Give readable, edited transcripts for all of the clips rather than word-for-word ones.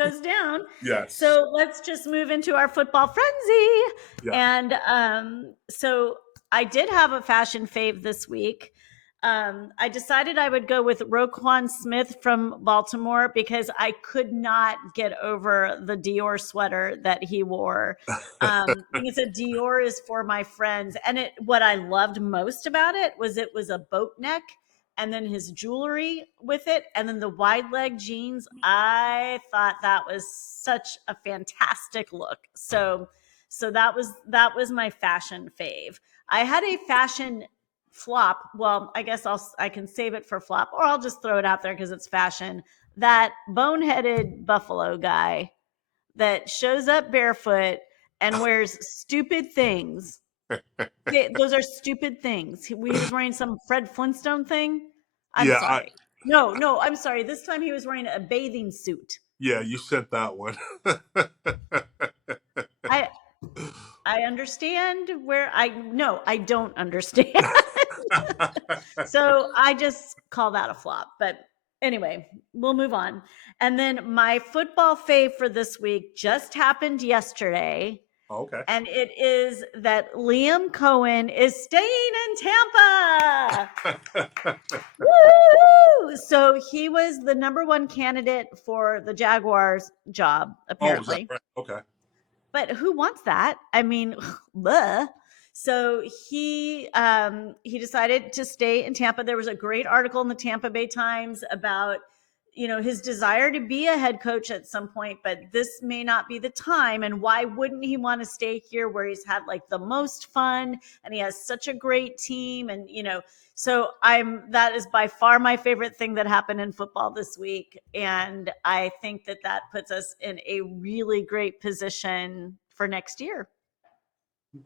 goes down. Yes. So let's just move into our football frenzy. Yeah. And so I did have a fashion fave this week. I decided I would go with Roquan Smith from Baltimore because I could not get over the Dior sweater that he wore. He said Dior is for my friends, and what I loved most about it was a boat neck, and then his jewelry with it, and then the wide leg jeans. I thought that was such a fantastic look. So that was my fashion fave. I had a fashion flop. Well, I guess I can save it for flop, or I'll just throw it out there because it's fashion. That boneheaded Buffalo guy that shows up barefoot and wears stupid things. Those are stupid things. He was wearing some Fred Flintstone thing. I'm Yeah. sorry. No, I'm sorry. This time he was wearing a bathing suit. Yeah. You sent that one. I I understand where I no, I don't understand. So I just call that a flop. But anyway, we'll move on. And then my football fave for this week just happened yesterday. Okay. And it is that Liam Cohen is staying in Tampa. Woo! So he was the number one candidate for the Jaguars job, Oh, was that apparently. right? Okay. But who wants that? I mean, bleh. So he decided to stay in Tampa. There was a great article in the Tampa Bay Times about his desire to be a head coach at some point, but this may not be the time. And why wouldn't he want to stay here where he's had like the most fun and he has such a great team? And so that is by far my favorite thing that happened in football this week. And I think that puts us in a really great position for next year.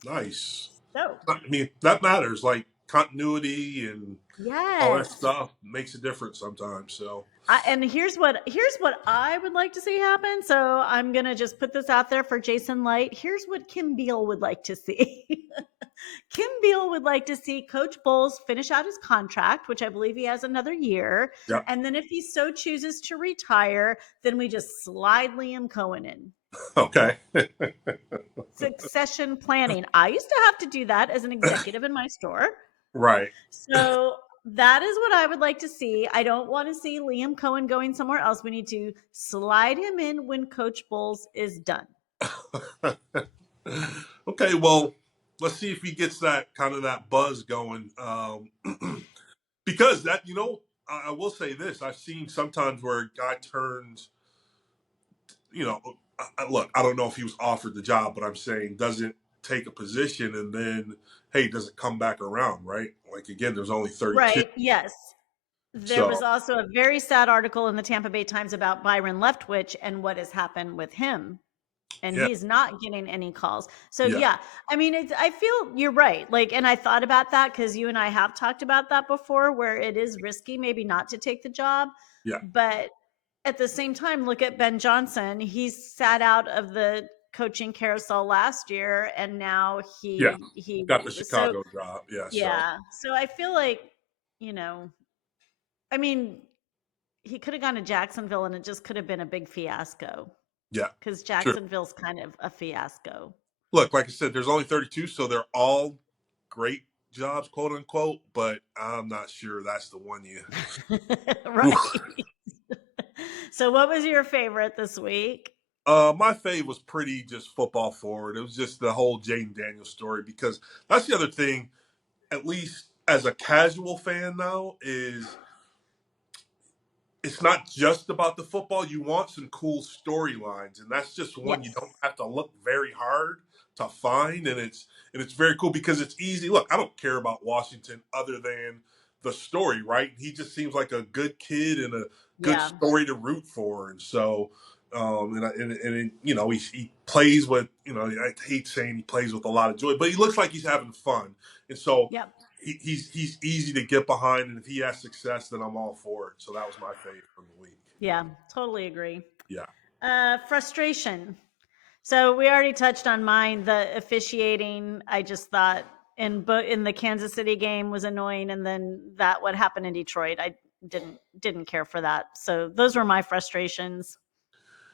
Nice. So, I mean, that matters. Like continuity and all that yes. stuff makes a difference sometimes. So, And here's what I would like to see happen. So I'm gonna just put this out there for Jason Light. Here's what Kim Beal would like to see. Kim Beal would like to see Coach Bowles finish out his contract, which I believe he has another year. yeah. And then if he so chooses to retire, then we just slide Liam Cohen in. Okay. Succession planning. I used to have to do that as an executive in my store. Right. So that is what I would like to see. I don't want to see Liam Cohen going somewhere else. We need to slide him in when Coach Bowles is done. Okay. Well, let's see if he gets that kind of that buzz going. Because that, I will say this: I've seen sometimes where a guy turns, look, I don't know if he was offered the job, but I'm saying doesn't take a position and then, hey, does it come back around, right? Like again, there's only 32. Right. Yes. There was So, also a very sad article in the Tampa Bay Times about Byron Leftwich and what has happened with him. And yeah, he's not getting any calls. So yeah, yeah, I mean, I feel you're right. Like, and I thought about that because you and I have talked about that before, where it is risky, maybe not to take the job, yeah, but at the same time, look at Ben Johnson. He's sat out of the coaching carousel last year, and now yeah. he Got the so Chicago job. Yeah. So, yeah. So I feel like you know, I mean, he could have gone to Jacksonville, and it just could have been a big fiasco yeah, because true. Jacksonville's kind of a fiasco. Look, like I said, there's only 32, so they're all great jobs, quote unquote, but I'm not sure that's the one you. Right. So what was your favorite this week? My fave was pretty just football forward. It was just the whole Jaden Daniels story because that's the other thing, at least as a casual fan now, is it's not just about the football. You want some cool storylines, and that's just one you don't Yes. have to look very hard to find, and it's very cool because it's easy. Look, I don't care about Washington other than the story, right? He just seems like a good kid and a good Yeah. story to root for, and so. He plays with, I hate saying he plays with a lot of joy, but he looks like he's having fun. And so Yep. he's easy to get behind, and if he has success, then I'm all for it. So that was my favorite from the week. Yeah. Totally agree. Yeah, Frustration. So we already touched on mine. The officiating, I just thought in the Kansas City game was annoying, and then that what happened in Detroit, I didn't care for that. So those were my frustrations.